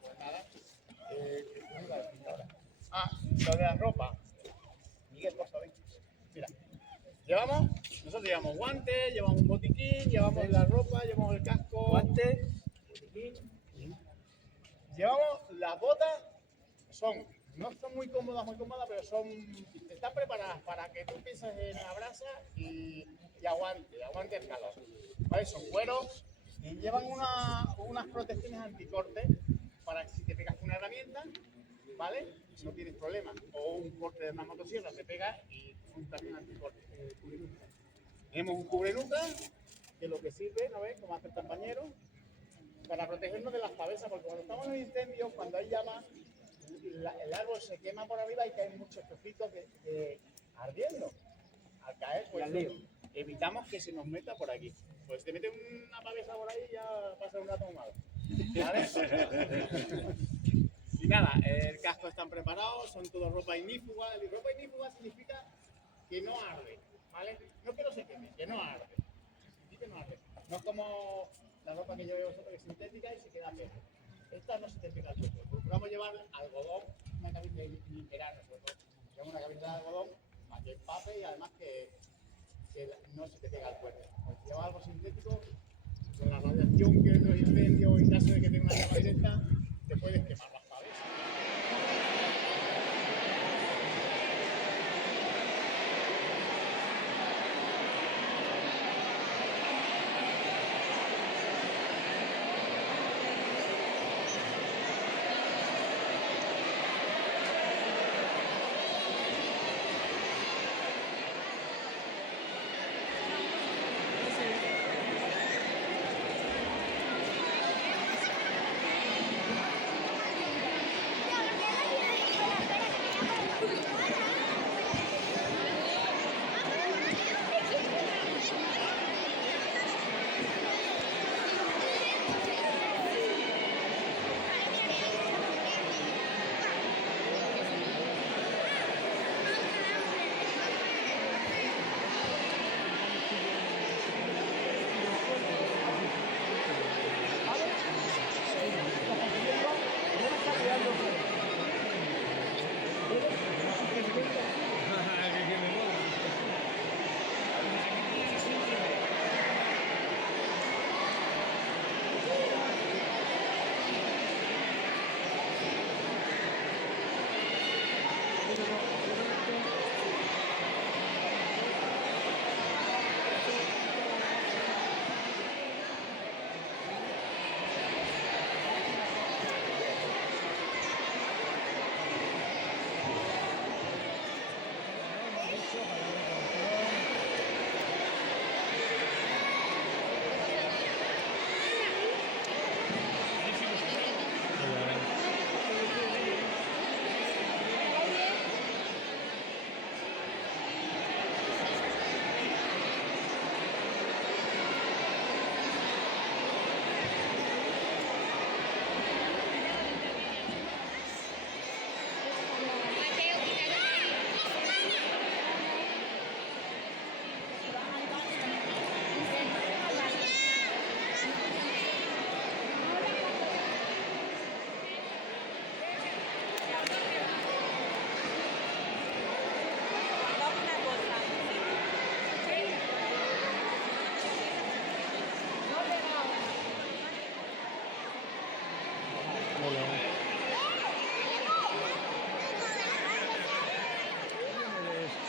Pues nada. ¿Qué iba a decir ahora? Lo de la ropa. Miguel, por favor. Mira. Nosotros llevamos guantes, llevamos un botiquín, llevamos la ropa, llevamos el casco. Guantes, botiquín. Llevamos las botas, no son muy cómodas, pero están preparadas para que tú pienses en la brasa y aguante el calor. ¿Vale? Son cueros y llevan unas protecciones anticorte para que si te pegas con una herramienta, ¿vale? No tienes problema. O un corte de una motosierra te pega y son también anticorte. Tenemos un cubrenuca, que es lo que sirve, ¿no ves? Como hace el compañero, para protegernos de las pavesas, porque cuando estamos en un incendio, cuando hay llamas, el árbol se quema por arriba y caen muchos trocitos ardiendo. Al caer, pues evitamos que se nos meta por aquí. Pues si te mete una pavesa por ahí, ya pasa un rato malo. ¿Vale? Y nada, el casco están preparados, son todo ropa ignífuga. Ropa ignífuga significa que no arde, ¿vale? No que no se queme, que no arde. Que no arde. No es como la ropa que llevo vosotros que es sintética y se queda pega. Esta no se te pega al cuerpo. Procuramos llevar algodón, una cabeza de verano, sobre todo. Llevamos una cabeza de algodón para que empape y además que no se te pega al cuerpo. Si llevas algo sintético, con la radiación que es los incendios, en caso de que tenga una llama directa, te puedes quemar las pavesas.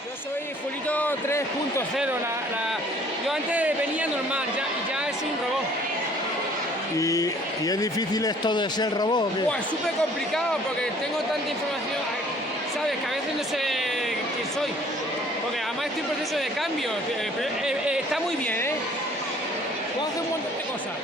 Yo soy Julito 3.0. Yo antes venía normal, ya es un robot. ¿Y es difícil esto de ser robot? Es súper complicado porque tengo tanta información, sabes, que a veces no sé quién soy. Porque además estoy en proceso de cambio. Está muy bien, ¿eh? Puedo hacer un montón de cosas.